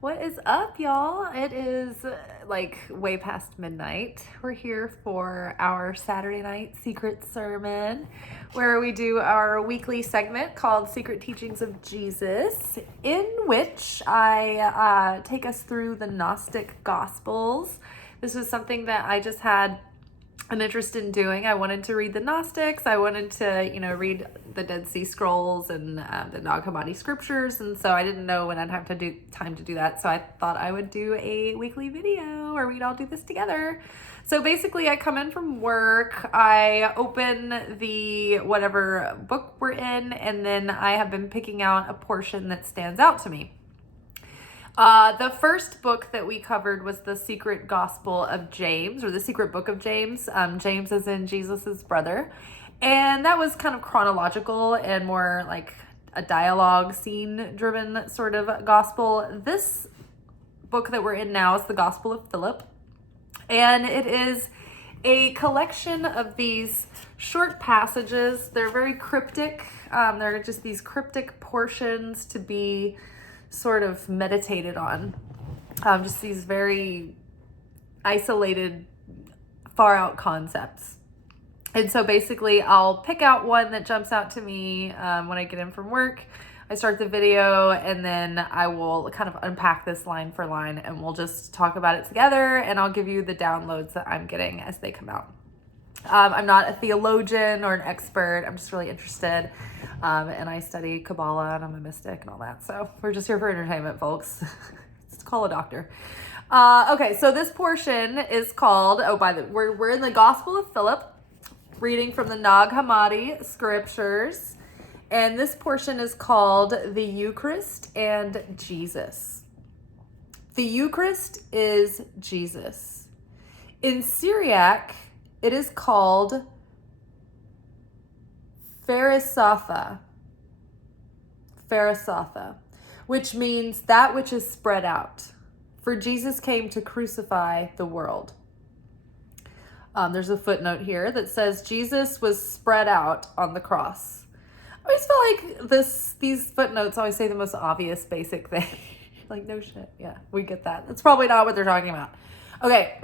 What is up, y'all? It is like way past midnight. We're here for our Saturday night secret sermon where we do our weekly segment called Secret Teachings of Jesus, in which I take us through the Gnostic Gospels. This is something that I just had an interest in doing. I wanted to read the Gnostics. I wanted to, read the Dead Sea Scrolls and the Nag Hammadi scriptures. And so I didn't know when I'd have time to do that. So I thought I would do a weekly video where we'd all do this together. So basically I come in from work, I open the whatever book we're in, and then I have been picking out a portion that stands out to me. The first book that we covered was the Secret Gospel of James, or the Secret Book of James. James is in Jesus's brother. And that was kind of chronological and more like a dialogue scene-driven sort of gospel. This book that we're in now is the Gospel of Philip. And it is a collection of these short passages. They're very cryptic. They're just these cryptic portions to be sort of meditated on. Just these very isolated, far out concepts. And so basically I'll pick out one that jumps out to me when I get in from work. I start the video and then I will kind of unpack this line for line and we'll just talk about it together, and I'll give you the downloads that I'm getting as they come out. I'm not a theologian or an expert. I'm just really interested. And I study Kabbalah and I'm a mystic and all that. So we're just here for entertainment, folks. Let's call a doctor. Okay, so this portion is called, we're in the Gospel of Philip, reading from the Nag Hammadi scriptures. And this portion is called the Eucharist and Jesus. The Eucharist is Jesus. In Syriac, it is called Pharisatha, which means that which is spread out. For Jesus came to crucify the world. There's a footnote here that says Jesus was spread out on the cross. I always feel like these footnotes always say the most obvious basic thing. Like, no shit. Yeah, we get that. That's probably not what they're talking about. Okay.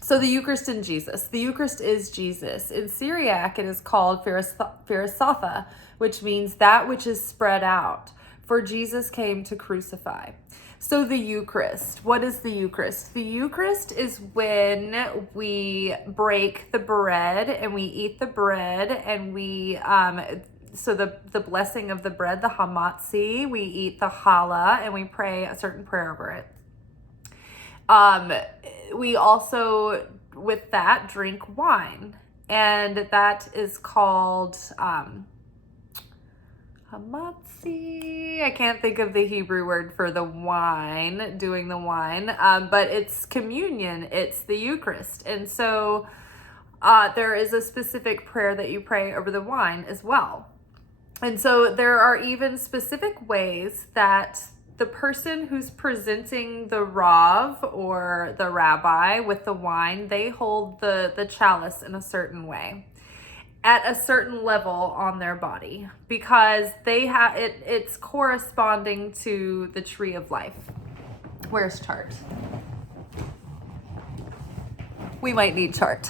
So the Eucharist and Jesus. The Eucharist is Jesus. In Syriac, it is called Pharisatha, which means that which is spread out. For Jesus came to crucify. So the Eucharist. What is the Eucharist? The Eucharist is when we break the bread and we eat the bread, and we so the blessing of the bread, the hamatzi, we eat the challah and we pray a certain prayer over it. We also, with that, drink wine, and that is called hamatzi. I can't think of the Hebrew word for the wine, doing the wine, but it's communion. It's the Eucharist. And so there is a specific prayer that you pray over the wine as well. And so there are even specific ways that the person who's presenting the Rav or the rabbi with the wine, they hold the chalice in a certain way at a certain level on their body, because they have it's corresponding to the tree of life. Where's Chart? We might need Chart.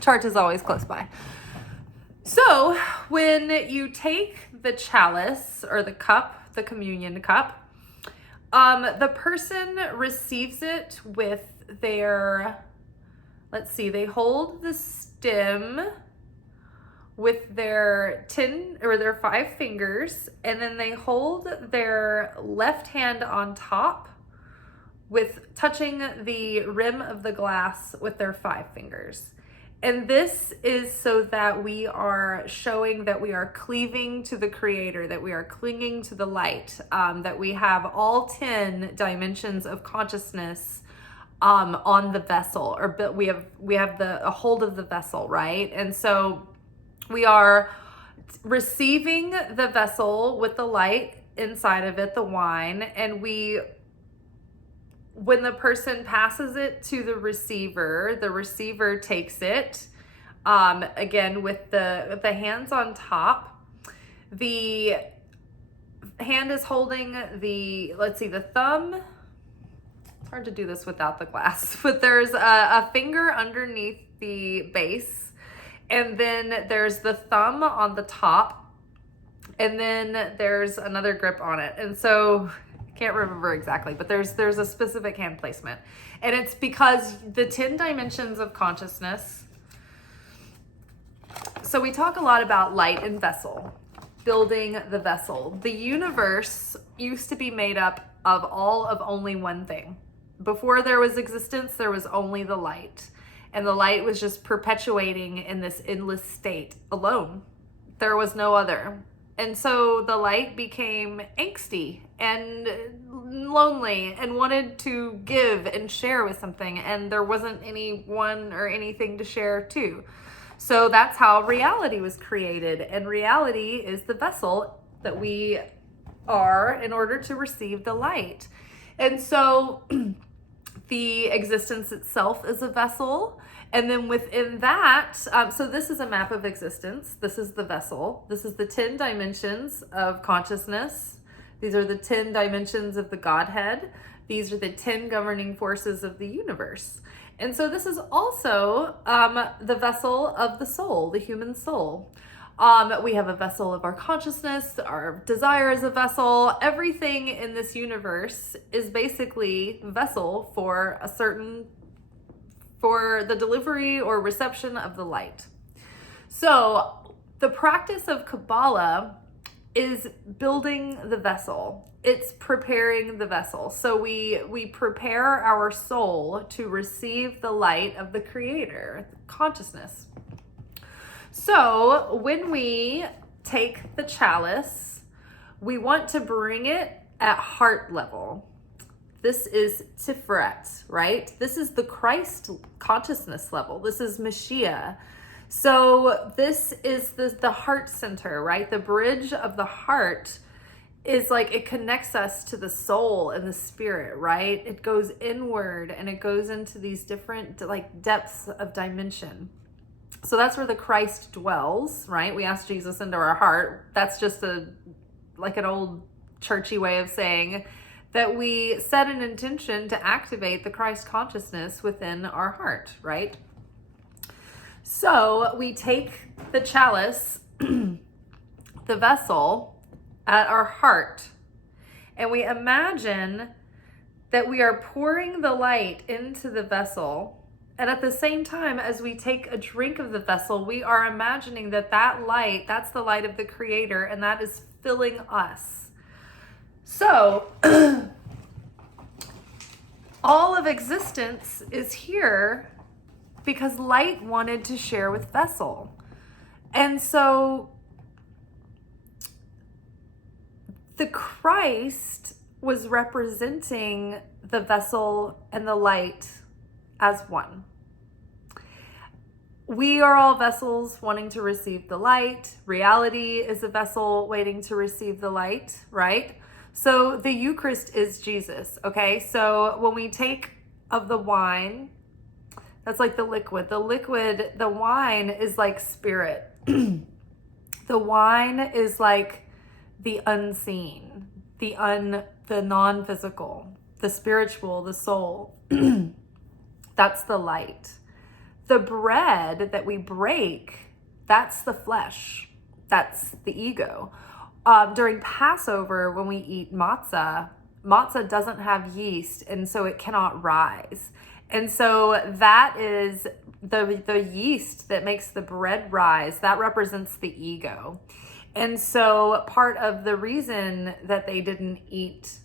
Chart is always close by. So when you take the chalice or the cup, the communion cup, the person receives it with their, they hold the stem with their 10 or their 5 fingers, and then they hold their left hand on top with touching the rim of the glass with their 5 fingers. And this is so that we are showing that we are cleaving to the Creator, that we are clinging to the light, that we have all 10 dimensions of consciousness on the vessel, but we have a hold of the vessel, right? And so we are receiving the vessel with the light inside of it, the wine, and when the person passes it to the receiver takes it, again, with the hands on top. The hand is holding the thumb hard to do this without the glass, but there's a finger underneath the base, and then there's the thumb on the top, and then there's another grip on it. And so I can't remember exactly, but there's a specific hand placement. And it's because the 10 dimensions of consciousness. So we talk a lot about light and vessel, building the vessel. The universe used to be made up of all of only one thing. Before there was existence, there was only the light. And the light was just perpetuating in this endless state alone. There was no other. And so the light became angsty and lonely and wanted to give and share with something. And there wasn't anyone or anything to share to. So that's how reality was created. And reality is the vessel that we are in order to receive the light. And so the existence itself is a vessel. And then within that, so this is a map of existence. This is the vessel. This is the 10 dimensions of consciousness. These are the 10 dimensions of the Godhead. These are the 10 governing forces of the universe. And so this is also the vessel of the soul, the human soul. We have a vessel of our consciousness, our desire is a vessel. Everything in this universe is basically vessel for the delivery or reception of the light. So the practice of Kabbalah is building the vessel. It's preparing the vessel. So we prepare our soul to receive the light of the Creator, consciousness. So when we take the chalice, we want to bring it at heart level. This is Tiferet, right? This is the Christ consciousness level. This is Mashiach. So this is the heart center, right? The bridge of the heart is like, it connects us to the soul and the spirit, right? It goes inward and it goes into these different like depths of dimension. So that's where the Christ dwells, right? We ask Jesus into our heart. That's just an old churchy way of saying that we set an intention to activate the Christ consciousness within our heart, right? So we take the chalice, the vessel, at our heart, and we imagine that we are pouring the light into the vessel. And at the same time, as we take a drink of the vessel, we are imagining that light, that's the light of the Creator, and that is filling us. So, all of existence is here because light wanted to share with vessel. And so, the Christ was representing the vessel and the light as one. We are all vessels wanting to receive the light. Reality is a vessel waiting to receive the light, right? So the Eucharist is Jesus, okay? So when we take of the wine, that's like the liquid. The wine is like spirit. The wine is like the unseen, the non-physical, the spiritual, the soul. That's the light. The bread that we break, that's the flesh. That's the ego. During Passover, when we eat matzah doesn't have yeast, and so it cannot rise. And so that is the yeast that makes the bread rise. That represents the ego. And so part of the reason that they didn't eat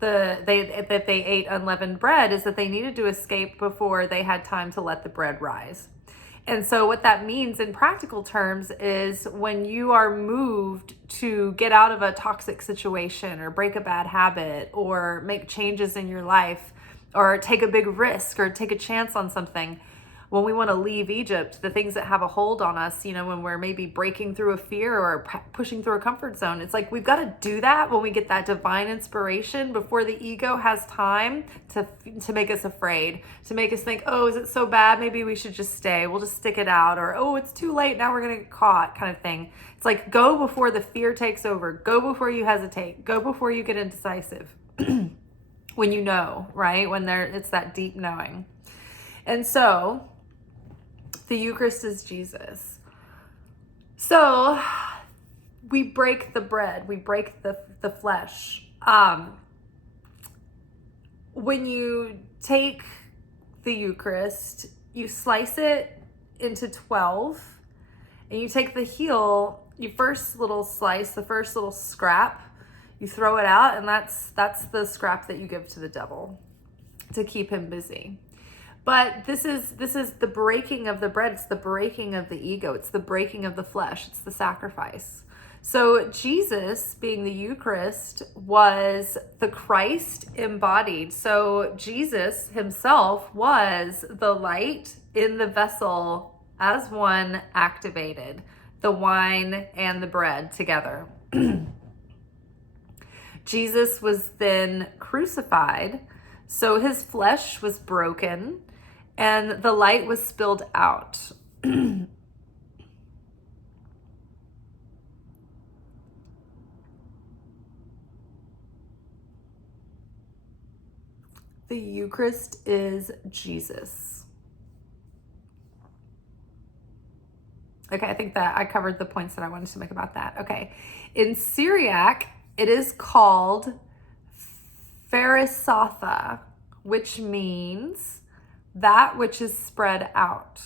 that they ate unleavened bread is that they needed to escape before they had time to let the bread rise. And so what that means in practical terms is when you are moved to get out of a toxic situation or break a bad habit or make changes in your life or take a big risk or take a chance on something, when we want to leave Egypt, the things that have a hold on us, when we're maybe breaking through a fear or pushing through a comfort zone, it's like we've got to do that when we get that divine inspiration before the ego has time to make us afraid, to make us think, oh, is it so bad? Maybe we should just stay. We'll just stick it out. Or, oh, it's too late. Now we're going to get caught, kind of thing. It's like, go before the fear takes over. Go before you hesitate. Go before you get indecisive. when you know, right? When it's that deep knowing. And so the Eucharist is Jesus. So we break the bread, we break the flesh. When you take the Eucharist, you slice it into 12, and you take the heel, you first little slice, the first little scrap, you throw it out, and that's the scrap that you give to the devil to keep him busy. But this is the breaking of the bread. It's the breaking of the ego. It's the breaking of the flesh. It's the sacrifice. So Jesus, being the Eucharist, was the Christ embodied. So Jesus himself was the light in the vessel as one activated, the wine and the bread together. Jesus was then crucified, so his flesh was broken and the light was spilled out. The Eucharist is Jesus. Okay, I think that I covered the points that I wanted to make about that. Okay, in Syriac, it is called Pharisatha, which means that which is spread out.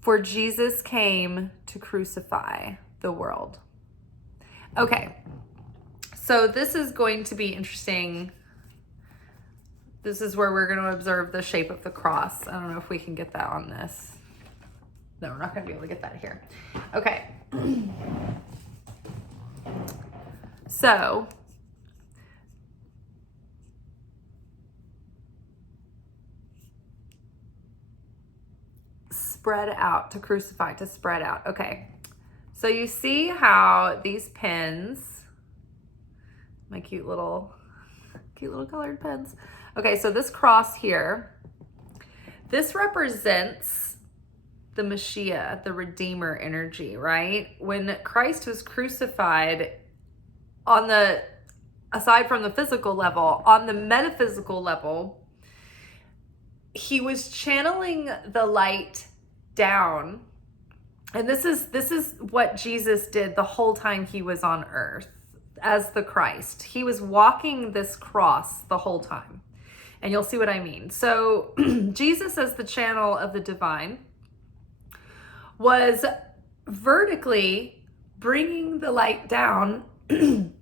For Jesus came to crucify the world. Okay, so this is going to be interesting. This is where we're going to observe the shape of the cross. I don't know if we can get that on this. No, we're not going to be able to get that here. Okay. So, spread out, to crucify, to spread out. Okay. So you see how these pins, my cute little colored pens. Okay, so this cross here, this represents the Mashiach, the Redeemer energy, right? When Christ was crucified, aside from the physical level, on the metaphysical level, he was channeling the light down. And this is what Jesus did the whole time he was on earth as the Christ. He was walking this cross the whole time. And you'll see what I mean. So Jesus, as the channel of the divine, was vertically bringing the light down in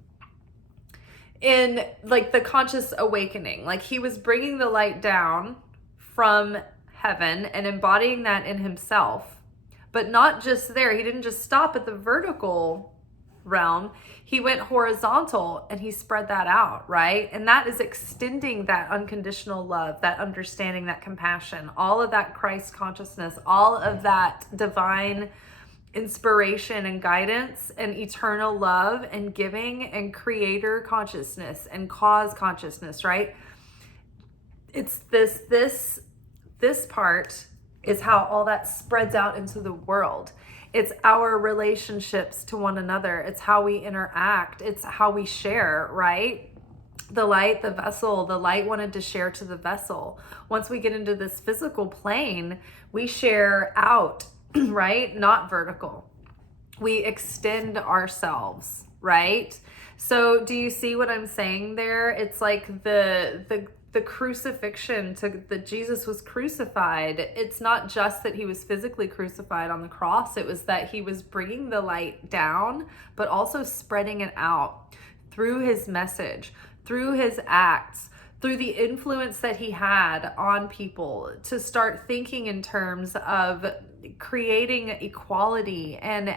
like the conscious awakening. Like he was bringing the light down from heaven and embodying that in himself. But not just there. He didn't just stop at the vertical realm. He went horizontal and he spread that out, right? And that is extending that unconditional love, that understanding, that compassion, all of that Christ consciousness, all of that divine inspiration and guidance and eternal love and giving and creator consciousness and cause consciousness, right? It's this part is how all that spreads out into the world. It's our relationships to one another. It's how we interact. It's how we share, right? The light, the vessel, the light wanted to share to the vessel. Once we get into this physical plane, we share out, right? Not vertical. We extend ourselves, right? So do you see what I'm saying there? It's like the crucifixion, that Jesus was crucified. It's not just that he was physically crucified on the cross. It was that he was bringing the light down, but also spreading it out through his message, through his acts, through the influence that he had on people to start thinking in terms of creating equality and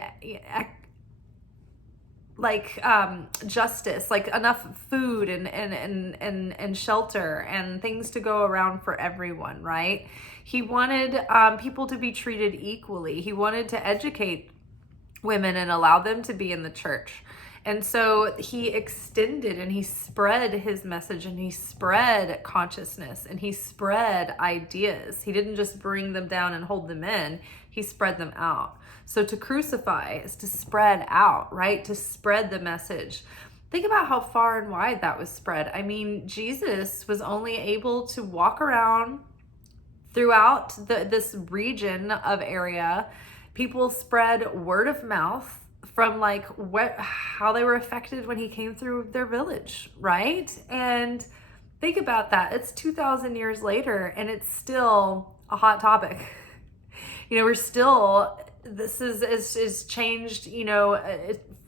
justice, like enough food and shelter and things to go around for everyone, right? He wanted people to be treated equally. He wanted to educate women and allow them to be in the church. And so he extended and he spread his message and he spread consciousness and he spread ideas. He didn't just bring them down and hold them in. He spread them out. So to crucify is to spread out, right? To spread the message. Think about how far and wide that was spread. I mean, Jesus was only able to walk around throughout this region of area. People spread word of mouth from like how they were affected when he came through their village, right? And think about that. It's 2,000 years later and it's still a hot topic. We're still, this is changed,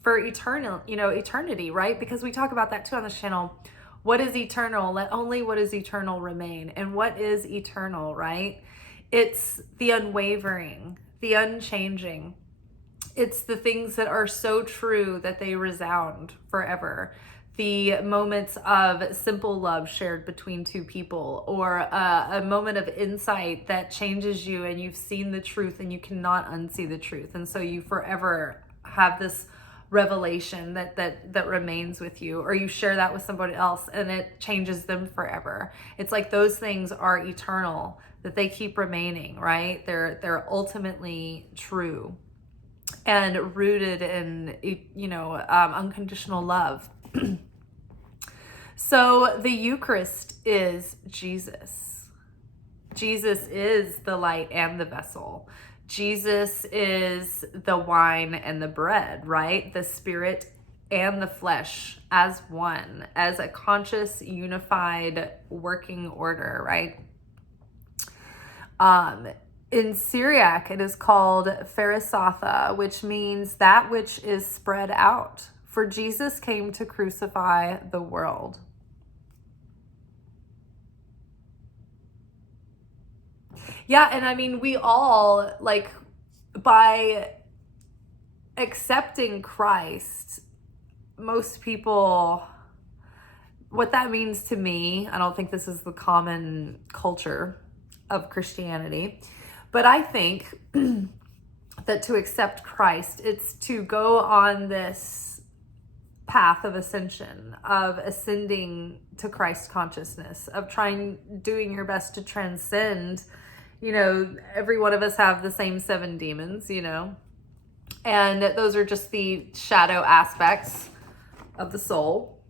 for eternity, right? Because we talk about that too on this channel. What is eternal? Let only what is eternal remain. And what is eternal, right? It's the unwavering, the unchanging. It's the things that are so true that they resound forever. The moments of simple love shared between two people, or a moment of insight that changes you and you've seen the truth and you cannot unsee the truth. And so you forever have this revelation that remains with you, or you share that with somebody else and it changes them forever. It's like those things are eternal, that they keep remaining, right? They're ultimately true and rooted in, unconditional love. So the Eucharist is Jesus. Jesus is the light and the vessel. Jesus is the wine and the bread, right? The spirit and the flesh as one, as a conscious, unified working order, right? In Syriac, it is called Pharisatha, which means that which is spread out. For Jesus came to crucify the world. Yeah, and I mean, we all, like, by accepting Christ, most people, what that means to me, I don't think this is the common culture of Christianity, but I think that to accept Christ, it's to go on this path of ascension, of ascending to Christ consciousness, of doing your best to transcend. Every one of us have the same 7 demons, and those are just the shadow aspects of the soul,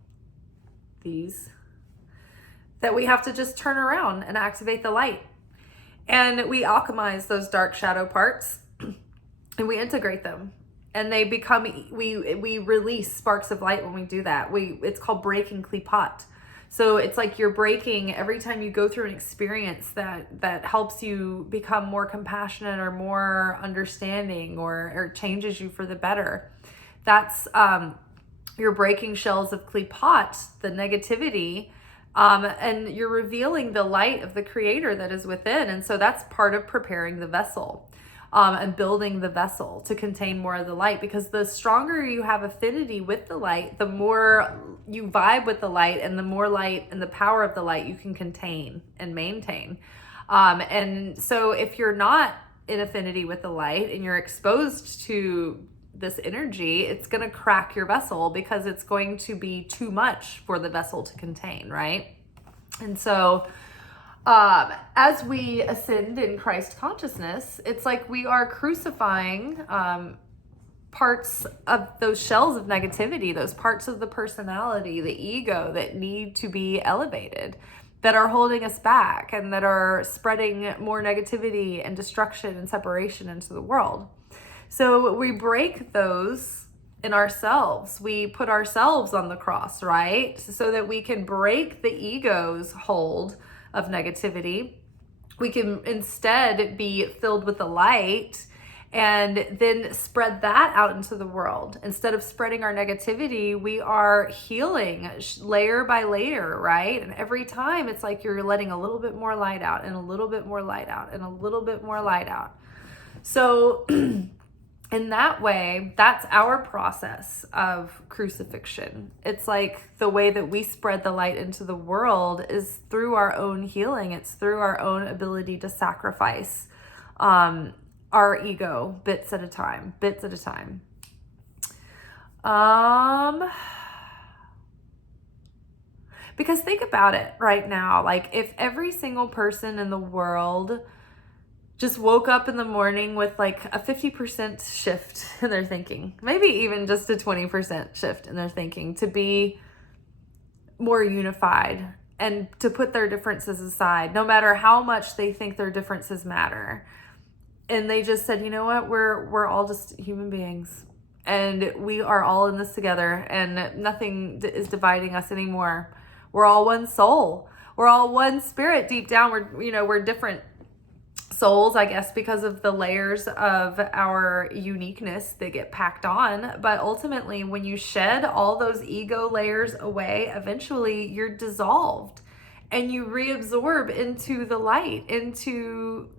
that we have to just turn around and activate the light. And we alchemize those dark shadow parts and we integrate them, and they become, we release sparks of light when we do that. It's called breaking klipot. So it's like you're breaking every time you go through an experience that helps you become more compassionate or more understanding, or changes you for the better. That's you're breaking shells of klipot, the negativity, and you're revealing the light of the Creator that is within. And so that's part of preparing the vessel. And building the vessel to contain more of the light, because the stronger you have affinity with the light, the more you vibe with the light, and the more light and the power of the light you can contain and maintain. And so if you're not in affinity with the light and you're exposed to this energy, it's going to crack your vessel, because it's going to be too much for the vessel to contain, right? And so as we ascend in Christ consciousness, it's like we are crucifying parts of those shells of negativity, those parts of the personality, the ego that need to be elevated, that are holding us back and that are spreading more negativity and destruction and separation into the world. So we break those in ourselves. We put ourselves on the cross, right? So that we can break the ego's hold of negativity. We can instead be filled with the light and then spread that out into the world. Instead of spreading our negativity, we are healing layer by layer, right? And every time it's like you're letting a little bit more light out, and a little bit more light out, and a little bit more light out. So in that way, that's our process of crucifixion. It's like the way that we spread the light into the world is through our own healing. It's through our own ability to sacrifice our ego bits at a time. Because think about it right now, like if every single person in the world just woke up in the morning with like a 50% shift in their thinking, maybe even just a 20% shift in their thinking, to be more unified and to put their differences aside, no matter how much they think their differences matter. And they just said, you know what, we're all just human beings, and we are all in this together, and nothing is dividing us anymore. We're all one soul. We're all one spirit deep down. We're different souls, I guess, because of the layers of our uniqueness that get packed on. But ultimately, when you shed all those ego layers away, eventually you're dissolved and you reabsorb into the light, into,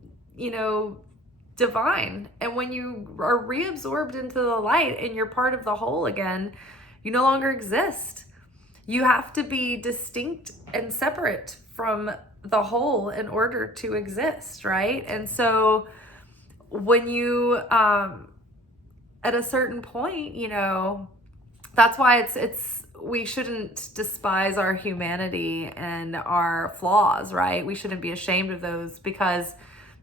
divine. And when you are reabsorbed into the light and you're part of the whole again, you no longer exist. You have to be distinct and separate from the whole in order to exist, right? And so when you at a certain point, that's why it's we shouldn't despise our humanity and our flaws, right? We shouldn't be ashamed of those, because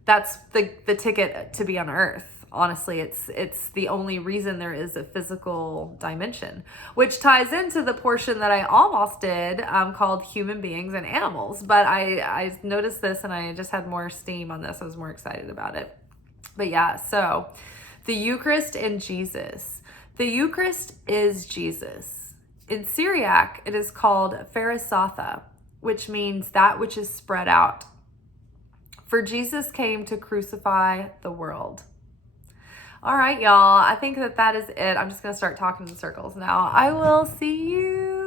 that's the ticket to be on earth. Honestly, it's the only reason there is a physical dimension, which ties into the portion that I almost did called human beings and animals. But I noticed this and I just had more steam on this. I was more excited about it. But yeah, so the Eucharist and Jesus. The Eucharist is Jesus. In Syriac, it is called Pharisatha, which means that which is spread out. For Jesus came to crucify the world. All right, y'all. I think that is it. I'm just going to start talking in circles now. I will see you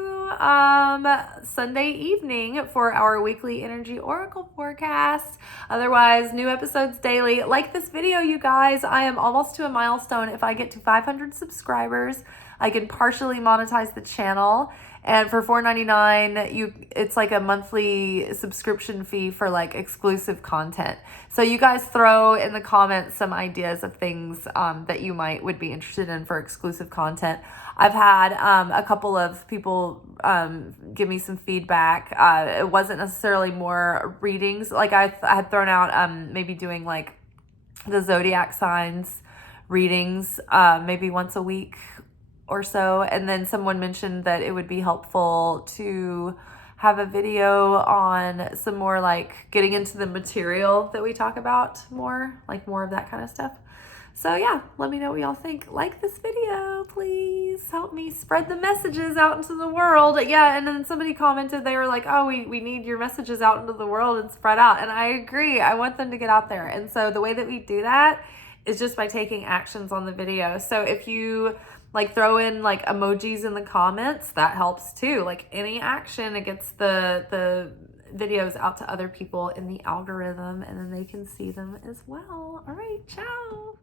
Sunday evening for our weekly energy oracle forecast. Otherwise, new episodes daily. Like this video, you guys. I am almost to a milestone. If I get to 500 subscribers, I can partially monetize the channel. And for $4.99, it's like a monthly subscription fee for like exclusive content. So you guys throw in the comments some ideas of things that you would be interested in for exclusive content. I've had a couple of people give me some feedback. It wasn't necessarily more readings. Like I had thrown out maybe doing like the zodiac signs readings maybe once a week or so. And then someone mentioned that it would be helpful to have a video on some more like getting into the material that we talk about more, like more of that kind of stuff. So yeah, let me know what y'all think. Like this video, please. Help me spread the messages out into the world. Yeah, and then somebody commented, they were like, oh, we need your messages out into the world and spread out. And I agree. I want them to get out there. And so the way that we do that is just by taking actions on the video. So if you like throw in like emojis in the comments, that helps too. Like any action, it gets the videos out to other people in the algorithm, and then they can see them as well. All right, ciao.